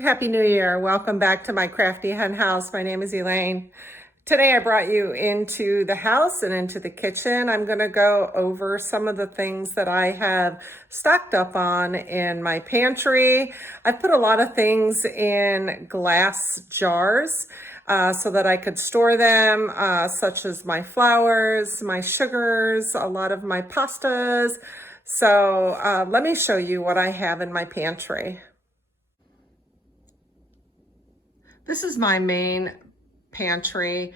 Happy New Year. Welcome back to my crafty hen house. My name is Elaine. Today I brought you into the house and into the kitchen. I'm going to go over some of the things that I have stocked up on in my pantry. I've put a lot of things in glass jars so that I could store them, such as my flours, my sugars, a lot of my pastas. So let me show you what I have in my pantry. This is my main pantry.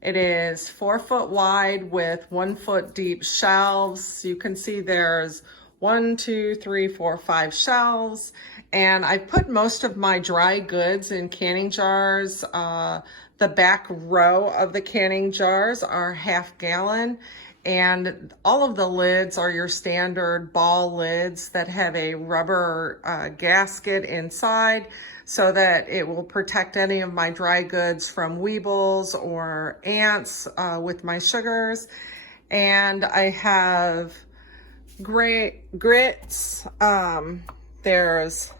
It is 4 foot wide with 1 foot deep shelves. You can see there's 1, 2, 3, 4, 5 shelves. And I put most of my dry goods in canning jars. The back row of the canning jars are 1/2 gallon. And all of the lids are your standard ball lids that have a rubber gasket inside so that it will protect any of my dry goods from weevils or ants with my sugars. And I have grits, there's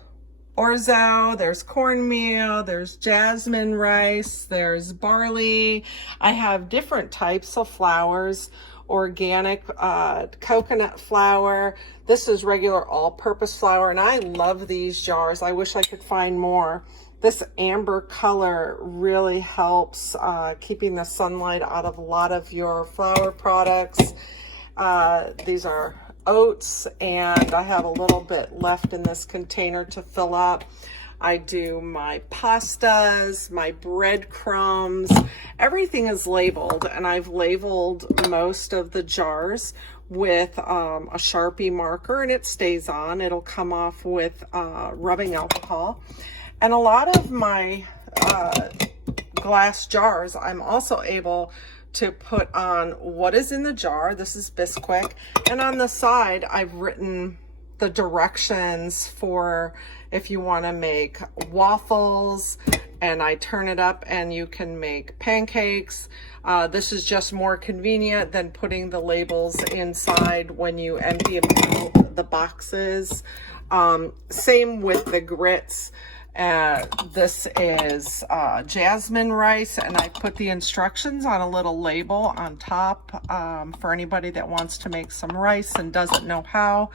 orzo, there's cornmeal, there's jasmine rice, there's barley. I have different types of flours. Organic coconut flour. This is regular all-purpose flour, and I love these jars. I wish I could find more. This amber color really helps keeping the sunlight out of a lot of your flour products. These are oats, and I have a little bit left in this container to fill up. I do my pastas, my breadcrumbs, everything is labeled, and I've labeled most of the jars with a Sharpie marker, and it stays on. It'll come off with rubbing alcohol. And a lot of my glass jars, I'm also able to put on what is in the jar. This is Bisquick. And on the side, I've written the directions for if you want to make waffles, and I turn it up and you can make pancakes. This is just more convenient than putting the labels inside when you empty out the boxes. Same with the grits. This is jasmine rice, and I put the instructions on a little label on top for anybody that wants to make some rice and doesn't know how.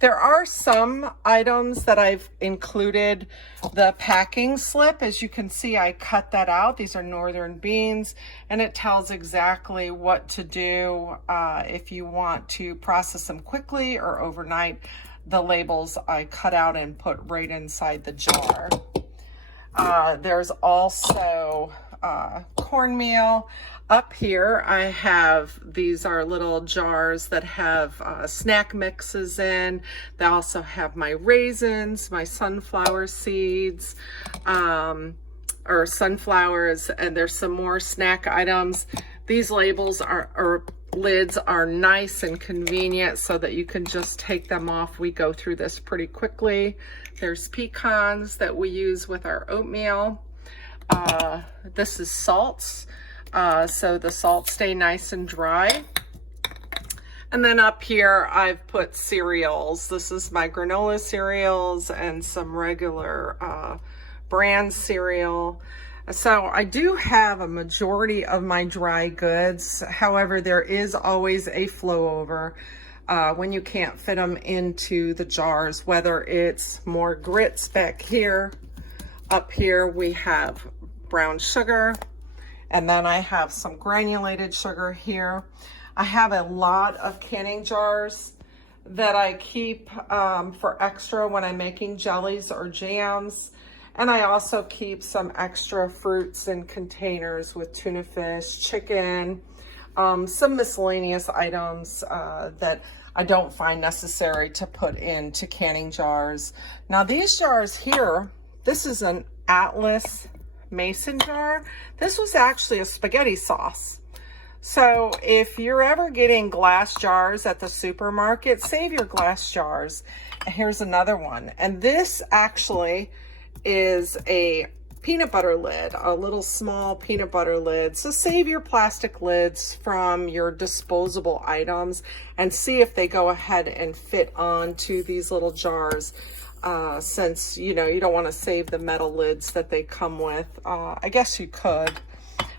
There are some items that I've included the packing slip. As you can see, I cut that out. These are northern beans, and it tells exactly what to do if you want to process them quickly or overnight. The labels I cut out and put right inside the jar. There's also cornmeal. Up here I have, these are little jars that have snack mixes in. They also have my raisins, my sunflower seeds, or sunflowers, and there's some more snack items. These labels or lids are nice and convenient so that you can just take them off. We go through this pretty quickly. There's pecans that we use with our oatmeal. This is salts, so the salts stay nice and dry. And then up here I've put cereals. This is my granola cereals and some regular brand cereal. So I do have a majority of my dry goods. However, there is always a flow over when you can't fit them into the jars, whether it's more grits back here. Up here we have brown sugar, and then I have some granulated sugar here. I have a lot of canning jars that I keep for extra when I'm making jellies or jams. And I also keep some extra fruits in containers with tuna fish, chicken, some miscellaneous items that I don't find necessary to put into canning jars. Now these jars here, this is an Atlas mason jar. This was actually a spaghetti sauce. So if you're ever getting glass jars at the supermarket, save your glass jars. And here's another one. And this actually is a peanut butter lid, a little small peanut butter lid. So save your plastic lids from your disposable items and see if they go ahead and fit onto these little jars. since, you know, you don't want to save the metal lids that they come with. I guess you could.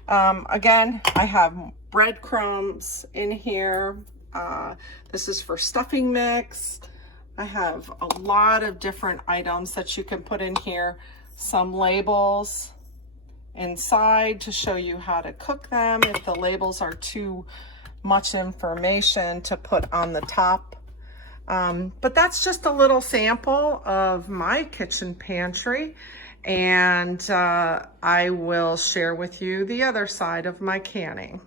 Again, I have breadcrumbs in here. This is for stuffing mix. I have a lot of different items that you can put in here. Some labels inside to show you how to cook them if the labels are too much information to put on the top. But that's just a little sample of my kitchen pantry, and I will share with you the other side of my canning.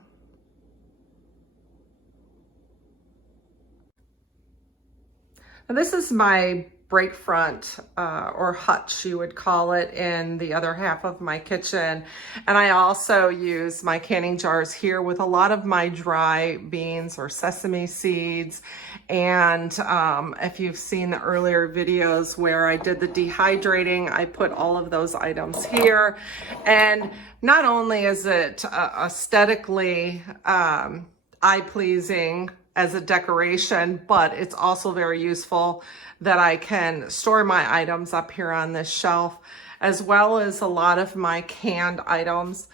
Now, this is my break front, or hutch, you would call it, in the other half of my kitchen. And I also use my canning jars here with a lot of my dry beans or sesame seeds. And if you've seen the earlier videos where I did the dehydrating, I put all of those items here. And not only is it aesthetically eye-pleasing as a decoration, but it's also very useful that I can store my items up here on this shelf, as well as a lot of my canned items.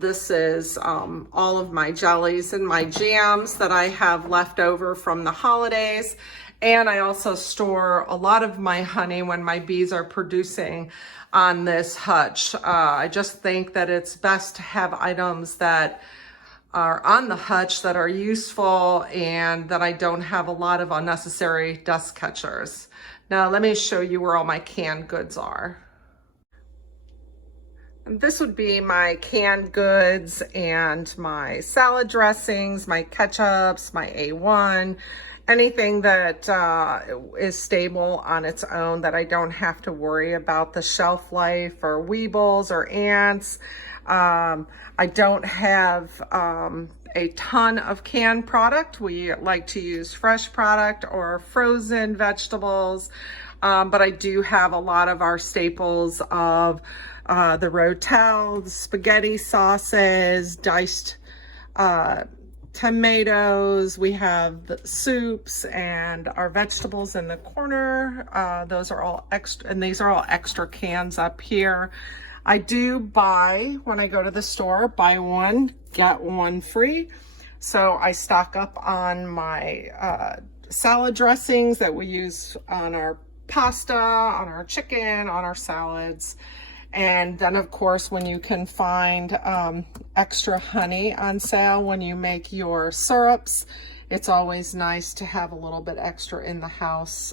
This is all of my jellies and my jams that I have left over from the holidays. And I also store a lot of my honey when my bees are producing on this hutch. I just think that it's best to have items that are on the hutch that are useful and that I don't have a lot of unnecessary dust catchers. Now let me show you where all my canned goods are. And this would be my canned goods and my salad dressings, my ketchups, my A1, anything that is stable on its own that I don't have to worry about the shelf life or weevils or ants. I don't have a ton of canned product. We like to use fresh product or frozen vegetables, but I do have a lot of our staples of the rotel, the spaghetti sauces, diced tomatoes. We have the soups and our vegetables in the corner. Those are all extra, and these are all extra cans up here. I do buy, when I go to the store, buy one, get one free. So I stock up on my salad dressings that we use on our pasta, on our chicken, on our salads. And then of course, when you can find extra honey on sale when you make your syrups, it's always nice to have a little bit extra in the house.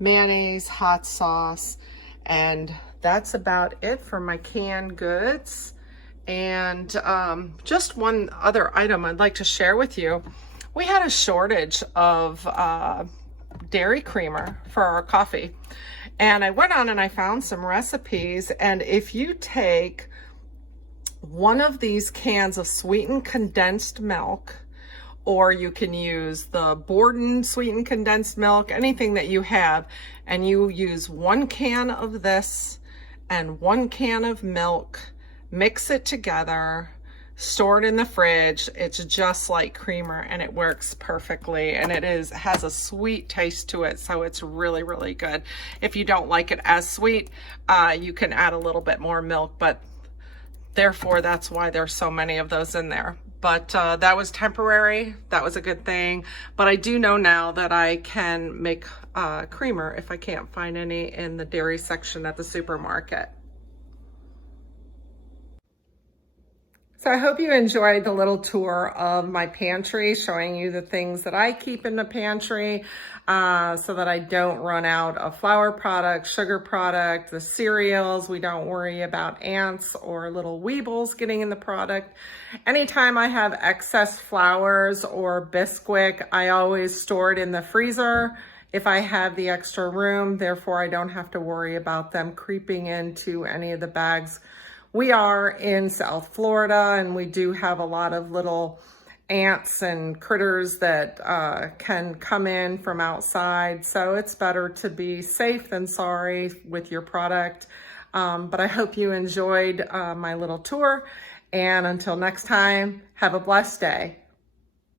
Mayonnaise, hot sauce, and that's about it for my canned goods. And just one other item I'd like to share with you. We had a shortage of dairy creamer for our coffee. And I went on and I found some recipes. And if you take one of these cans of sweetened condensed milk, or you can use the Borden sweetened condensed milk, anything that you have, and you use one can of this and one can of milk, mix it together, store it in the fridge. It's just like creamer and it works perfectly, and it has a sweet taste to it, so it's really, really good. If you don't like it as sweet, you can add a little bit more milk, but therefore that's why there's so many of those in there. But that was temporary. That was a good thing. But I do know now that I can make creamer if I can't find any in the dairy section at the supermarket. So I hope you enjoyed the little tour of my pantry, showing you the things that I keep in the pantry so that I don't run out of flour product, sugar product, the cereals. We don't worry about ants or little weevils getting in the product. Anytime I have excess flours or Bisquick, I always store it in the freezer if I have the extra room. Therefore, I don't have to worry about them creeping into any of the bags. We are in South Florida, and we do have a lot of little ants and critters that can come in from outside. So it's better to be safe than sorry with your product. But I hope you enjoyed my little tour. And until next time, have a blessed day.